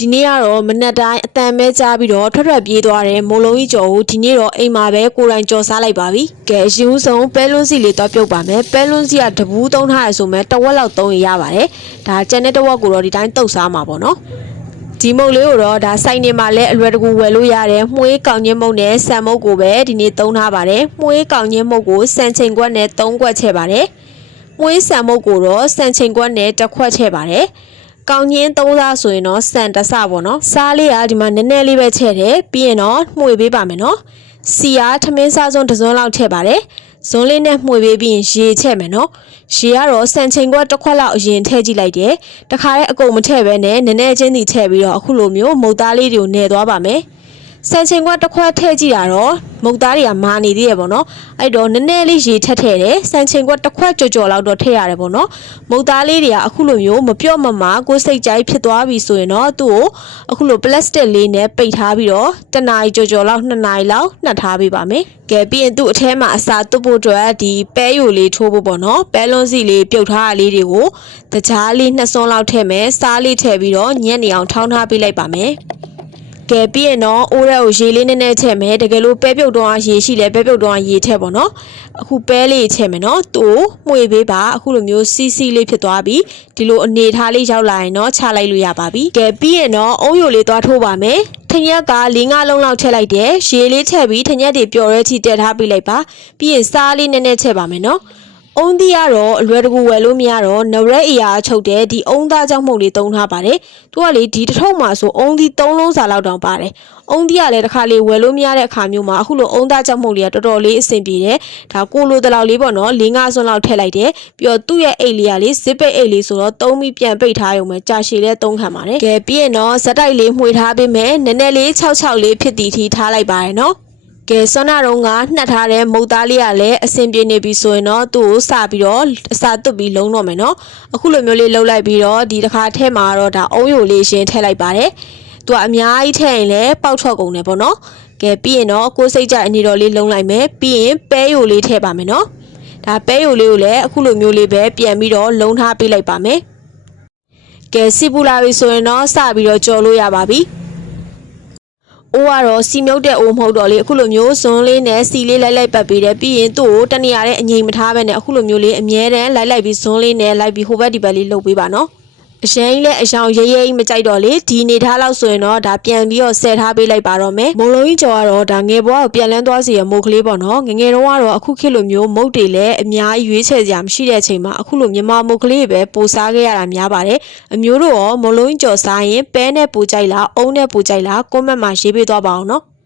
ဒီနေ့ကတော့မနက်တိုင်းအတန်မဲကြားပြီးတော့ထွက်ပြေးသွားတယ်မိုးလုံးကြီးကျော်ကိုဒီနေ့တော့အိမ်မှာပဲကိုယ်တိုင်ကြော်စားလိုက်ပါပြီကဲရင်ဦးဆုံးပဲလွန်းစီလေးတော့ပြုတ်ပါမယ်ပဲလွန်းစီကတပူးသုံးထားရဆိုမဲ့တဝက်လောက်သုံးရပါတယ်ဒါကျန်တဲ့တဝက်ကိုတော့ဒီတိုင်းတုပ်စားမှာပေါ့နော်ဒီမုတ်လေးကိုတော့ဒါစိုက်နေမှာလဲအလွယ်တကူဝယ်လို့ရတယ်မှုေးကောင်းချင်းမုတ်နဲ့ဆန်မုတ်ကိုပဲဒီနေ့သုံးထားပါတယ်မှုေးကောင်းချင်းမုတ်ကိုစံချိန်ခွက်နဲ့3ခွက်ချဲ့ပါတယ်မှုေးဆန်မုတ်ကိုတော့စံချိန်ခွက်နဲ့1ခွက်ချဲ့ပါတယ်ကောင်းချင်း3စားဆိုရင်တော့စံတဆပေါ့နော်စားလေးကဒီမှာနည်းနည်းလေးပဲချဲ့တယ်ပြီးရင်တော့မှုေးပေးပါမယ်နော်စီအားထမင်းစားစုံတစ်စုံလောက်ထည့်ပါတယ်ဇွန်းလေးနဲ့မှုေးပေးပြီးရင်ရေချဲ့မယ်နော်ရေကတော့စံချိန်ခွက်တစ်ခွက်လောက်အရင်ထည့်ကြည့်လိုက်တယ်တခါတည်းအကုန်မထည့်ဘဲနဲ့နည်းနည်းချင်းစီထည့်ပြီးတော့အခုလိုမျိုးမုတ်သားလေးတွေကိုနှဲသွားပါမယ်စံချိန်ခွက်တစ်ခွက်ထည့်ကြည့်တာတော့မုတ်သားတွေကမာနေသေးရပေါ့နော်အဲ့တော့နည်းနည်းလေးရေထည့်တယ်စံချိန်ခွက်တစ်ခွက်ကြော်လောက်တော့ထည့်ရတယ်ပေါ့နော်မုတ်သားလေးတွေကအခုလိုမျိုးမပြော့မမာကိုစိတ်ကြိုက်ဖြစ်သွားပြီဆိုရင်တော့သူ့ကိုအခုလိုပလတ်စတစ်လေးနဲ့ပိတ်ထားပြီးတော့1နာရီကြော်လောက်2နာရီလောက်နှက်ထားပေးပါမယ်ကဲပြီးရင်သူ့အထဲမှာအစာသွတ်ဖို့အတွက်ဒီပဲယိုလေးထိုးဖို့ပေါ့နော်ပဲလွန်းစီလေးပြုတ်ထားတာလေးတွေကိုတကြားလေး2စွန်းလောက်ထည့်မယ်စားလေးထည့်ပြီးတော့ညက်နေအောင်ထောင်းထားပေးလိုက်ပါမယ်ကဲပြီးရင်တော့အိုးရဲကိုရေလေးနည်းနည်းထည့်မယ်တကယ်လို့ပဲပြုတ်တော့ရေရှိလဲပဲပြုတ်တော့ရေထည့်ပေါ့နော်အခုပဲလေးထည့်မယ်နော်သူ့မှုေးပေးပါအခုလိုမျိုးစီစီလေးဖြစ်သွားပြီဒီလိုအနေထားလေးရောက်လာရင်တော့ချလိုက်လို့ရပါပြီကဲပြီးရင်တော့အုံးယိုလေးသွားထိုးပါမယ်ထညက်က4-5လုံးလောက်ထည့်လိုက်တယ်ရေလေးထည့်ပြီးထညက်တွေပျော်တဲ့ချီတက်ထားပေးလိုက်ပါပြီးရင်စားလေးနည်းနည်းထည့်ပါမယ်နော်အုံးသီးကတော့အလွယ်တကူဝယ်လို့မရတော့နရက်အရာချုပ်တဲ့ဒီအုံးသားကြောင့်မှုတ်လေးသုံးထားပါတယ်သူကလေဒီတစ်ထုပ်မှာဆိုအုံးသီး3လုံးစာလောက်တောင်ပါတယ်အုံးသီးကလည်းတစ်ခါလေးဝယ်လို့မရတဲ့အခါမျိုးမှာအခုလိုအုံးသားကြောင့်မှုတ်လေးကတော်တော်လေးအဆင်ပြေတယ်ဒါကိုလိုတလောက်လေးပေါ့နော်4-5စွန်းလောက်ထည့်လိုက်တယ်ပြီးတော့သူ့ရဲ့အိတ်လေးကလေဇစ်ပိတ်အိတ်လေးဆိုတော့သုံးပြီးပြန်ပိတ်ထားရုံပဲကြာရှည်လဲသုံးခံပါတယ်ကဲပြီးရင်တော့ဇက်တိုက်လေးမှွေထားပေးမယ်နည်းနည်းလေး6လေးဖြစ်တည်ထီထားလိုက်ပါတယ်နော်ကဲဆွမ်းနာတော့ကနှက်ထားတဲ့မုတ်သားလေးကလည်းအဆင်ပြေနေပြီဆိုရင်တော့သူ့ကိုစပြီးတော့အစာသွတ်ပြီးလုံးတော့မယ်နော်အခုလိုမျိုးလေးလှုပ်လိုက်ပြီးတော့ဒီတစ်ခါထဲမှာတော့ဒါအုံးယိုလေးရှင်းထည့်လိုက်ပါတယ်သူကအများကြီးထည့်ရင်လည်းပေါက်ထွက်ကုန်တယ်ပေါ့နော်ကဲပြီးရင်တော့ကိုယ်စိတ်ကြအနေတော်လေးလုံးလိုက်မယ်ပြီးရင်ပဲယိုလေးထည့်ပါမယ်နော်ဒါပဲယိုလေးကိုလည်းအခုလိုမျိုးလေးပဲပြန်ပြီးတော့လုံးထားပေးလိုက်ပါမယ်ကဲစီပူလာပြီဆိုရင်တော့စပြီးတော့ကြော်လို့ရပါပြီအိုးကတော့စီမြုပ်တဲ့အိုးမဟုတ်တော့လေအခုလိုမျိုးဇွန်းလေးနဲ့စီလေးလိုက်ပတ်ပေးတယ်ပြီးရင်သူ့ကိုတနေရာတဲ့အငြိမ်မထားဘဲနဲ့အခုလိုမျိုးလေးအမြဲတမ်းလိုက်ပြီးဇွန်းလေးနဲ့လိုက်ပြီးဟိုဘက်ဒီဘက်လေးလှုပ်ပေးပါနော်အရင်လဲအယောင်ရဲရဲမကြိုက်တော့လေဒီနေထားလောက်ဆိုရင်တော့ဒါပြန်ပြီးတော့ဆယ်ထားပေးလိုက်ပါတော့မယ်မုံလုံးကြီးကျော်ကတော့ဒါငယ်ဘွားကိုပြန်လန်းသွားစီရမုတ်ကလေးပေါ့နော်ငငယ်တော့ကတော့အခုခေတ်လိုမျိုးမုတ်တွေလည်းအများကြီးရွေးချယ်စရာမရှိတဲ့အချိန်မှာအခုလိုမြန်မာမုတ်ကလေးပဲပိုစားခဲ့ရတာများပါတယ်အမျိုးတို့ရောမုံလုံးကြီးကျော်စားရင်ပဲနဲ့ပိုကြိုက်လားအုံးနဲ့ပိုကြိုက်လားကွန်မန့်မှာရေးပေးသွားပါအောင်နော်